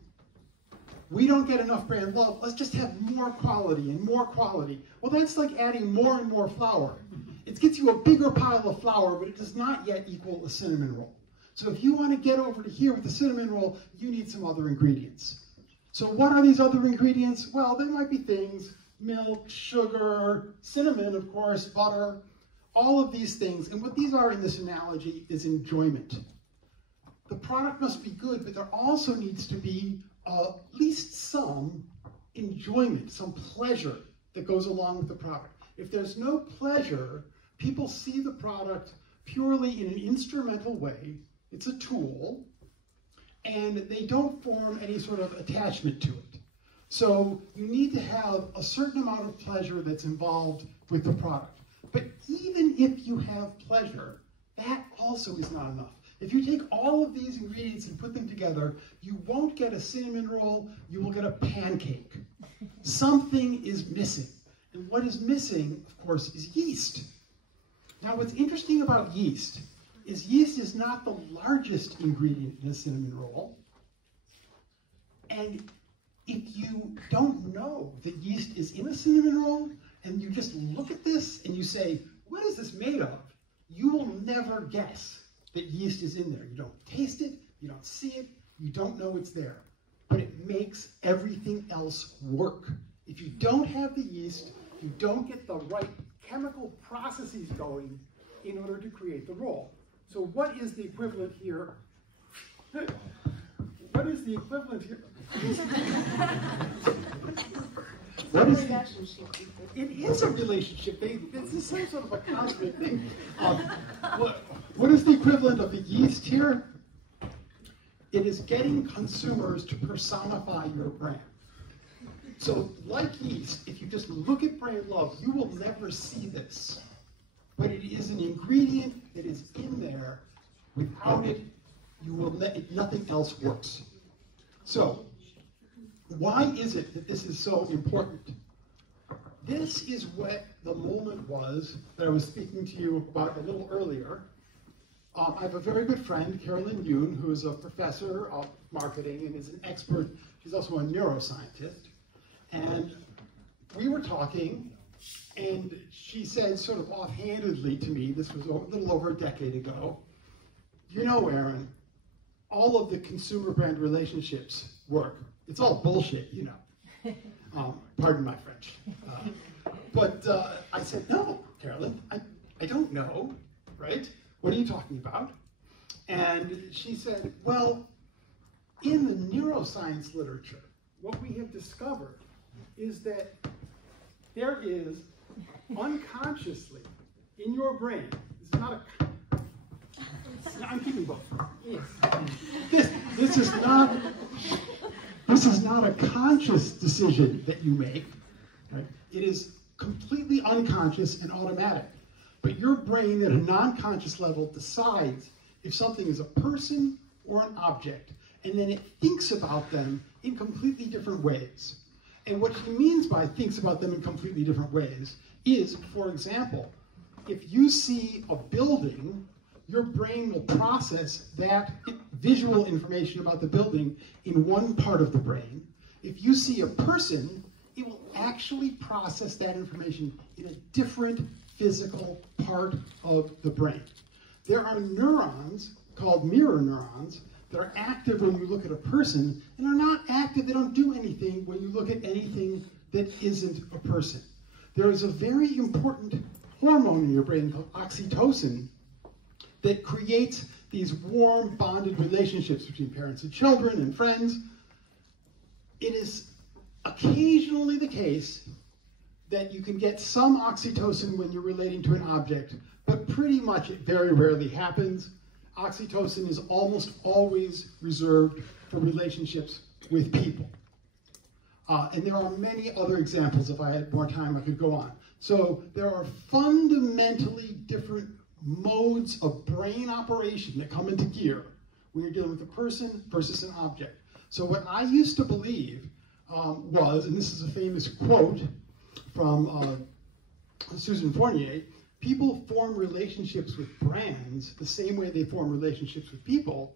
We don't get enough brand love. Let's just have more quality and more quality. Well, that's like adding more and more flour. It gets you a bigger pile of flour, but it does not yet equal a cinnamon roll. So if you want to get over to here with the cinnamon roll, you need some other ingredients. So what are these other ingredients? Well, they might be things: milk, sugar, cinnamon, of course, butter, all of these things. And what these are in this analogy is enjoyment. The product must be good, but there also needs to be at least some enjoyment, some pleasure that goes along with the product. If there's no pleasure, people see the product purely in an instrumental way. It's a tool, and they don't form any sort of attachment to it. So you need to have a certain amount of pleasure that's involved with the product. But even if you have pleasure, that also is not enough. If you take all of these ingredients and put them together, you won't get a cinnamon roll, you will get a pancake. Something is missing. And what is missing, of course, is yeast. Now, what's interesting about yeast is not the largest ingredient in a cinnamon roll. And if you don't know that yeast is in a cinnamon roll, and you just look at this and you say, what is this made of? You will never guess that yeast is in there. You don't taste it, you don't see it, you don't know it's there. But it makes everything else work. If you don't have the yeast, you don't get the right chemical processes going in order to create the roll. So what is the equivalent here? What is the equivalent here? What is it is a relationship. It's the same sort of a cosmic thing. What is the equivalent of the yeast here? It is getting consumers to personify your brand. So like yeast, if you just look at brand love, you will never see this. But it is an ingredient that is in there. Without it, nothing else works. So, why is it that this is so important? This is what the moment was that I was speaking to you about a little earlier. I have a very good friend, Carolyn Yoon, who is a professor of marketing and is an expert. She's also a neuroscientist. And we were talking, and she said sort of offhandedly to me, this was a little over a decade ago, you know, Aaron, all of the consumer brand relationships work. It's all bullshit, you know. Pardon my French. But I said, no, Carolyn, I don't know, right? What are you talking about? And she said, well, in the neuroscience literature, what we have discovered is that there is unconsciously in your brain, this is not a, I'm keeping both. Yes. This is not a conscious decision that you make. Right? It is completely unconscious and automatic. But your brain at a non-conscious level decides if something is a person or an object, and then it thinks about them in completely different ways. And what he means by thinks about them in completely different ways is, for example, if you see a building, your brain will process that visual information about the building in one part of the brain. If you see a person, it will actually process that information in a different physical part of the brain. There are neurons called mirror neurons that are active when you look at a person and are not active, they don't do anything when you look at anything that isn't a person. There is a very important hormone in your brain called oxytocin that creates these warm, bonded relationships between parents and children and friends. It is occasionally the case that you can get some oxytocin when you're relating to an object, but pretty much it very rarely happens. Oxytocin is almost always reserved for relationships with people. And there are many other examples. If I had more time, I could go on. So there are fundamentally different modes of brain operation that come into gear when you're dealing with a person versus an object. So what I used to believe was, and this is a famous quote from Susan Fournier, people form relationships with brands the same way they form relationships with people.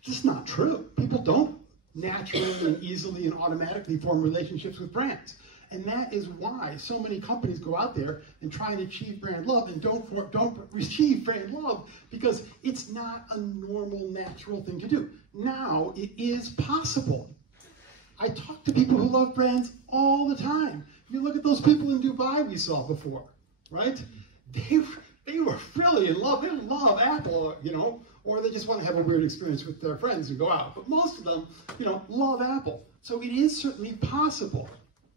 Just not true. People don't naturally and easily and automatically form relationships with brands. And that is why so many companies go out there and try and achieve brand love and don't achieve brand love, because it's not a normal, natural thing to do. Now, it is possible. I talk to people who love brands all the time. You look at those people in Dubai we saw before, right? They were really in love. They love Apple, you know, or they just want to have a weird experience with their friends and go out. But most of them, you know, love Apple. So it is certainly possible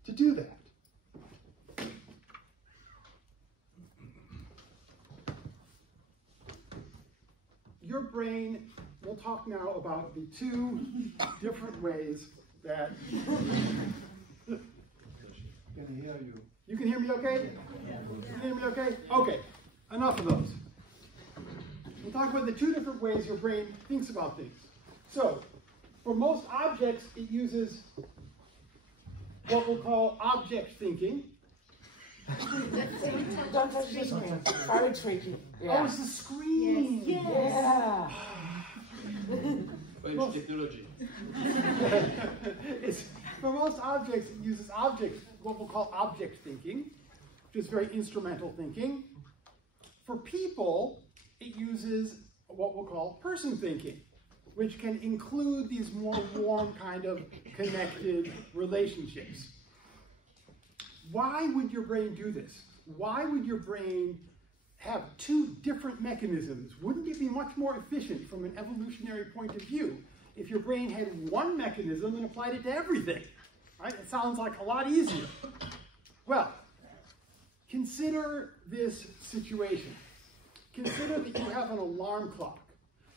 to do that. Your brain, we'll talk now about the two different ways that... I can hear you. You can hear me okay? You can hear me okay? Okay, enough of those. We'll talk about the two different ways your brain thinks about things. So, for most objects, it uses what we'll call object thinking. Don't touch the screen. Sorry, tricky. Yeah. Oh, it's the screen. Yes. Yeah. Technology. For most objects, it uses what we'll call object thinking, which is very instrumental thinking. For people, it uses what we'll call person thinking, which can include these more warm kind of connected relationships. Why would your brain do this? Why would your brain have two different mechanisms? Wouldn't it be much more efficient from an evolutionary point of view if your brain had one mechanism and applied it to everything? Right? It sounds like a lot easier. Well, consider this situation. Consider that you have an alarm clock,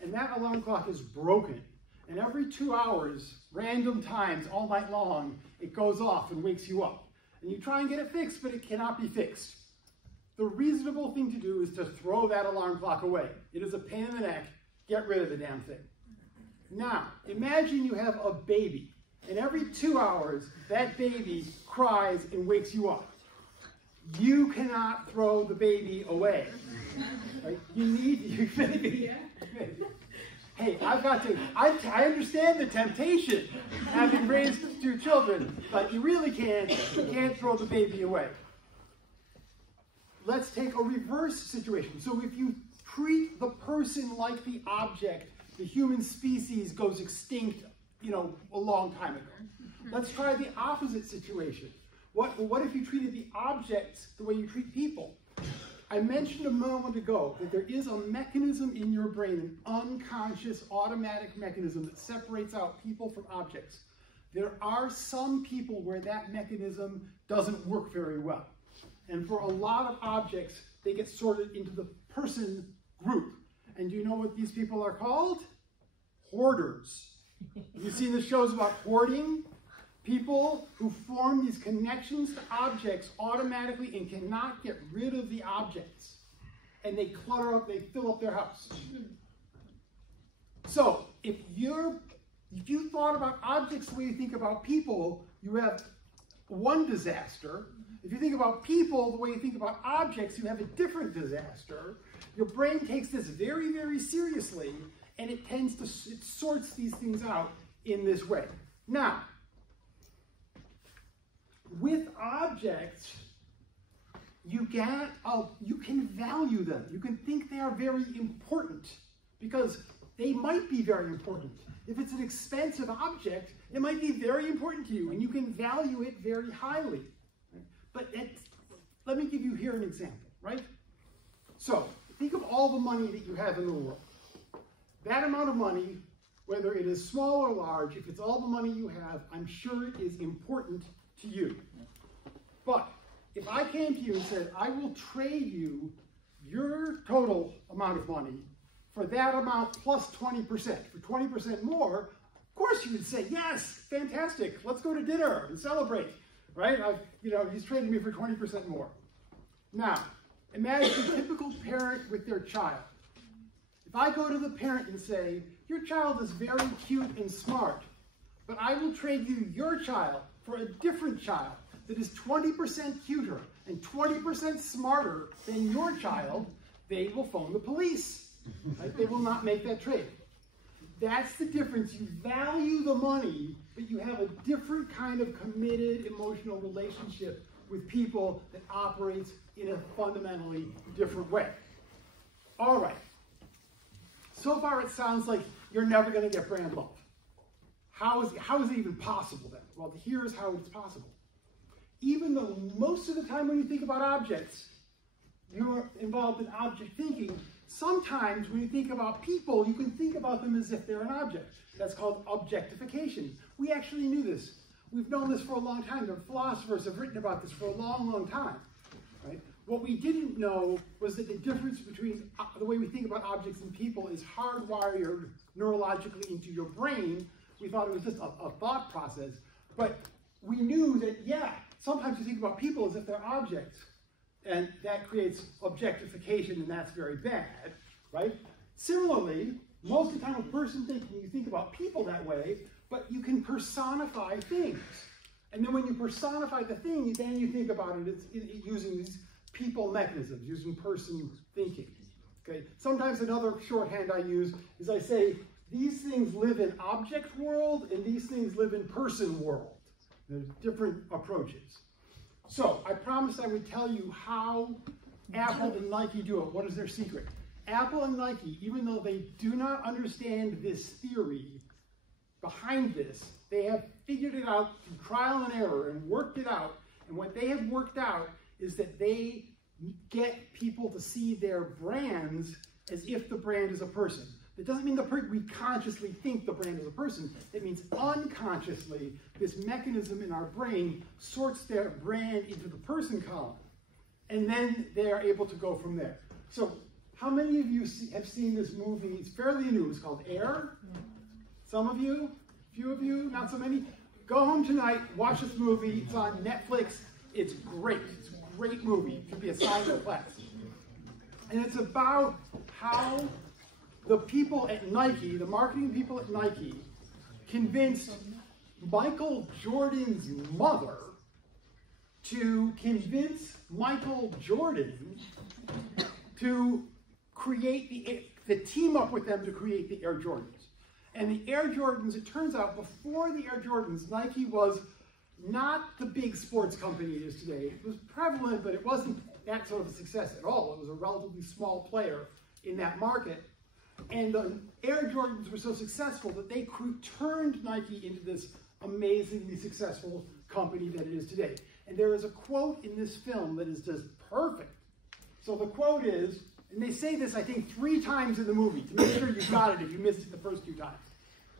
and that alarm clock is broken. And every 2 hours, random times, all night long, it goes off and wakes you up. And you try and get it fixed, but it cannot be fixed. The reasonable thing to do is to throw that alarm clock away. It is a pain in the neck. Get rid of the damn thing. Now, imagine you have a baby, and every 2 hours, that baby cries and wakes you up. You cannot throw the baby away. Right? You Hey, I understand the temptation, having raised 2 children, but you really can't throw the baby away. Let's take a reverse situation. So if you treat the person like the object, the human species goes extinct, you know, a long time ago. Let's try the opposite situation. What if you treated the objects the way you treat people? I mentioned a moment ago that there is a mechanism in your brain, an unconscious automatic mechanism that separates out people from objects. There are some people where that mechanism doesn't work very well. And for a lot of objects, they get sorted into the person group. And do you know what these people are called? Hoarders. You've seen the shows about hoarding? People who form these connections to objects automatically and cannot get rid of the objects. And they clutter up, they fill up their house. So, if you thought about objects the way you think about people, you have one disaster. If you think about people the way you think about objects, you have a different disaster. Your brain takes this very, very seriously, and it sorts these things out in this way. Now, with objects, you can value them. You can think they are very important because they might be very important. If it's an expensive object, it might be very important to you, and you can value it very highly. But let me give you here an example, right? So, think of all the money that you have in the world. That amount of money, whether it is small or large, if it's all the money you have, I'm sure it is important to you. But if I came to you and said, I will trade you your total amount of money for that amount plus 20%, for 20% more, of course you would say, yes, fantastic, let's go to dinner and celebrate, right? He's trading me for 20% more. Now, imagine a typical parent with their child. If I go to the parent and say, your child is very cute and smart, but I will trade you your child for a different child that is 20% cuter and 20% smarter than your child, they will phone the police. Right? They will not make that trade. That's the difference. You value the money, but you have a different kind of committed emotional relationship with people that operates in a fundamentally different way. All right. So far it sounds like you're never going to get brand love. How is it even possible then? Well, here's how it's possible. Even though most of the time when you think about objects, you're involved in object thinking, sometimes when you think about people, you can think about them as if they're an object. That's called objectification. We actually knew this. We've known this for a long time. The philosophers have written about this for a long, long time. Right? What we didn't know was that the difference between the way we think about objects and people is hardwired neurologically into your brain. We thought it was just a thought process. But we knew that, yeah, sometimes you think about people as if they're objects. And that creates objectification, and that's very bad, right? Similarly, most of the time a person thinking, you think about people that way, but you can personify things. And then when you personify the thing, then you think about it using these people mechanisms, using person thinking. Okay? Sometimes another shorthand I use is I say, these things live in object world, and these things live in person world. There's different approaches. So, I promised I would tell you how Apple and Nike do it. What is their secret? Apple and Nike, even though they do not understand this theory behind this, they have figured it out through trial and error and worked it out. And what they have worked out is that they get people to see their brands as if the brand is a person. It doesn't mean we consciously think the brand is a person. It means unconsciously, this mechanism in our brain sorts their brand into the person column. And then they are able to go from there. So how many of you have seen this movie? It's fairly new. It's called Air. Some of you, a few of you, not so many. Go home tonight, watch this movie. It's on Netflix. It's great. It's a great movie. It could be assigned to a class. And it's about how the people at Nike, the marketing people at Nike, convinced Michael Jordan's mother to convince Michael Jordan to create team up with them to create the Air Jordans. And the Air Jordans, it turns out, before the Air Jordans, Nike was not the big sports company it is today. It was prevalent, but it wasn't that sort of a success at all. It was a relatively small player in that market. And the Air Jordans were so successful that they turned Nike into this amazingly successful company that it is today. And there is a quote in this film that is just perfect. So the quote is, and they say this, I think, 3 times in the movie to make sure you got it if you missed it the first 2 times.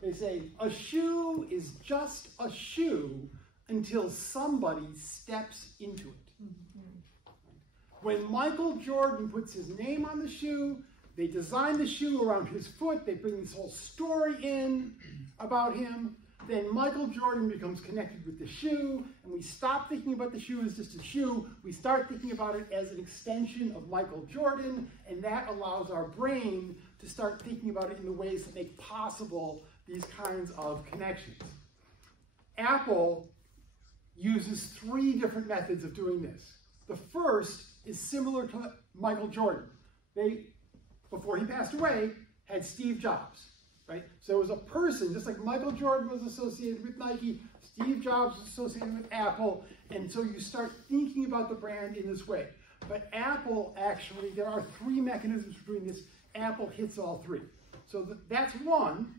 They say, a shoe is just a shoe until somebody steps into it. When Michael Jordan puts his name on the shoe, they design the shoe around his foot, they bring this whole story in about him, then Michael Jordan becomes connected with the shoe, and we stop thinking about the shoe as just a shoe, we start thinking about it as an extension of Michael Jordan, and that allows our brain to start thinking about it in the ways that make possible these kinds of connections. Apple uses 3 different methods of doing this. The first is similar to Michael Jordan. They, before he passed away, had Steve Jobs, right? So it was a person, just like Michael Jordan was associated with Nike, Steve Jobs was associated with Apple, and so you start thinking about the brand in this way. But Apple, actually, there are 3 mechanisms for doing this. Apple hits all 3. So that's one.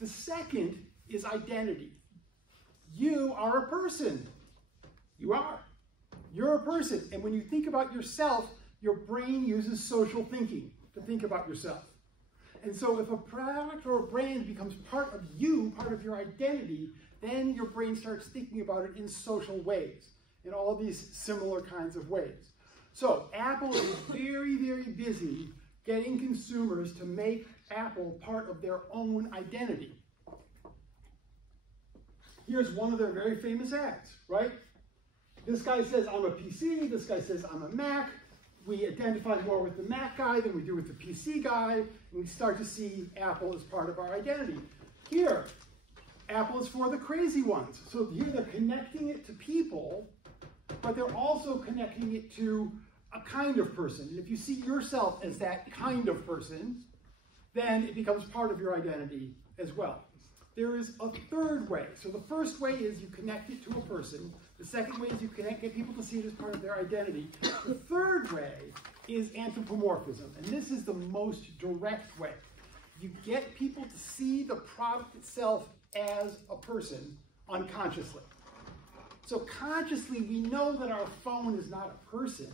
The second is identity. You are a person. You are. You're a person. And when you think about yourself, your brain uses social thinking to think about yourself. And so if a product or a brand becomes part of you, part of your identity, then your brain starts thinking about it in social ways, in all these similar kinds of ways. So Apple is very, very busy getting consumers to make Apple part of their own identity. Here's one of their very famous ads, right? This guy says, I'm a PC. This guy says, I'm a Mac. We identify more with the Mac guy than we do with the PC guy, and we start to see Apple as part of our identity. Here, Apple is for the crazy ones. So here they're connecting it to people, but they're also connecting it to a kind of person. And if you see yourself as that kind of person, then it becomes part of your identity as well. There is a third way. So the first way is you connect it to a person. The second way is you get people to see it as part of their identity. The third way is anthropomorphism, and this is the most direct way. You get people to see the product itself as a person unconsciously. So consciously, we know that our phone is not a person,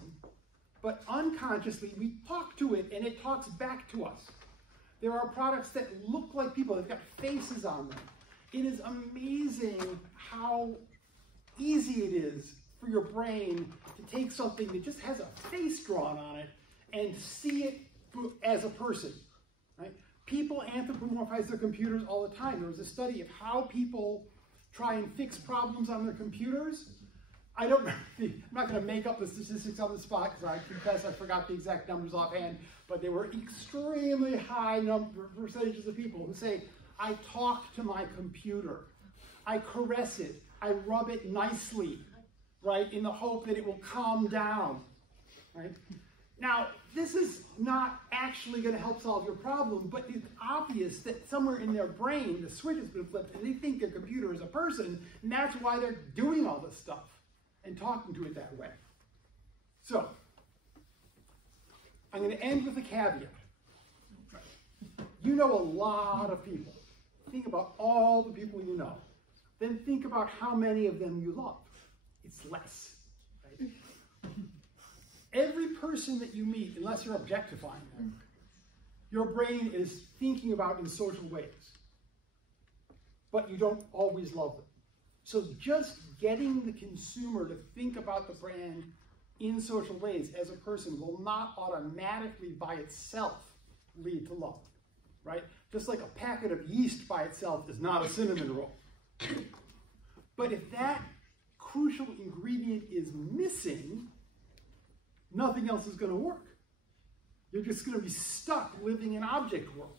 but unconsciously, we talk to it, and it talks back to us. There are products that look like people. They've got faces on them. It is amazing how easy it is for your brain to take something that just has a face drawn on it and see it as a person. Right? People anthropomorphize their computers all the time. There was a study of how people try and fix problems on their computers. I don't know, I'm not going to make up the statistics on the spot because I confess I forgot the exact numbers offhand, but there were extremely high percentages of people who say, I talk to my computer, I caress it, I rub it nicely, right, in the hope that it will calm down, right? Now, this is not actually going to help solve your problem, but it's obvious that somewhere in their brain, the switch has been flipped, and they think their computer is a person, and that's why they're doing all this stuff and talking to it that way. So, I'm going to end with a caveat. You know a lot of people. Think about all the people you know. Then think about how many of them you love. It's less. Right? Every person that you meet, unless you're objectifying them, your brain is thinking about in social ways. But you don't always love them. So just getting the consumer to think about the brand in social ways as a person will not automatically by itself lead to love, right? Just like a packet of yeast by itself is not a cinnamon roll. But if that crucial ingredient is missing, nothing else is going to work. You're just going to be stuck living in object world.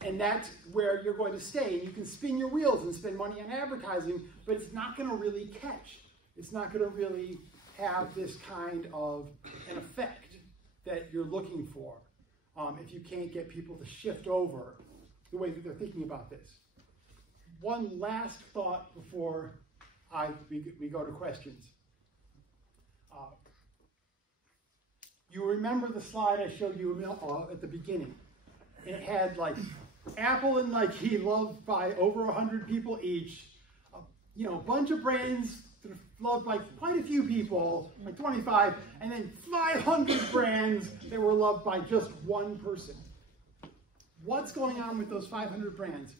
And that's where you're going to stay. And you can spin your wheels and spend money on advertising, but it's not going to really catch. It's not going to really have this kind of an effect that you're looking for if you can't get people to shift over the way that they're thinking about this. One last thought before we go to questions. You remember the slide I showed you at the beginning. It had like Apple and Nike loved by over 100 people each. A bunch of brands that are loved by quite a few people, like 25, and then 500 brands that were loved by just one person. what's going on with those 500 brands?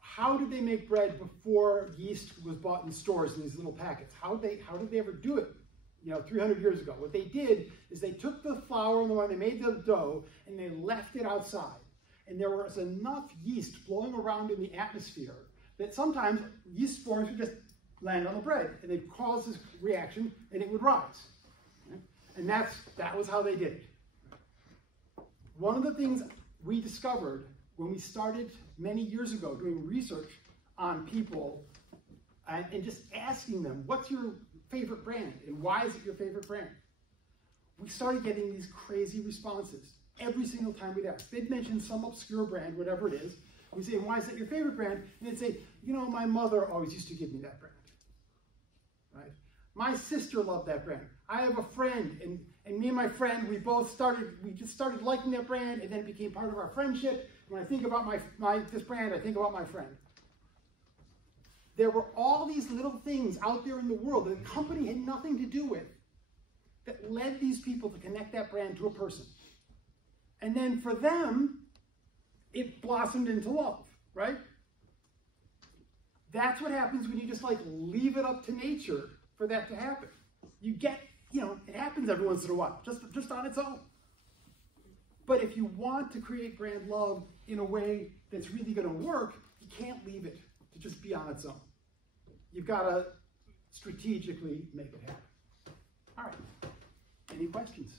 How did they make bread before yeast was bought in stores in these little packets? How did they ever do it? 300 years ago. What they did is they took the flour and the wine, they made the dough, and they left it outside. And there was enough yeast blowing around in the atmosphere that sometimes yeast spores would just land on the bread, and they'd cause this reaction, and it would rise. And that was how they did it. One of the things we discovered when we started many years ago doing research on people and just asking them, what's your favorite brand and why is it your favorite brand? We started getting these crazy responses every single time we'd ask. They'd mention some obscure brand, whatever it is. We'd say, why is that your favorite brand? And they'd say, my mother always used to give me that brand. Right? My sister loved that brand. I have a friend, and me and my friend, we just started liking that brand, and then it became part of our friendship. When I think about this brand, I think about my friend. There were all these little things out there in the world that the company had nothing to do with that led these people to connect that brand to a person. And then for them, it blossomed into love, right? That's what happens when you just leave it up to nature for that to happen. You get, it happens every once in a while, just on its own. But if you want to create brand love in a way that's really going to work, you can't leave it to just be on its own. You've got to strategically make it happen. All right. Any questions?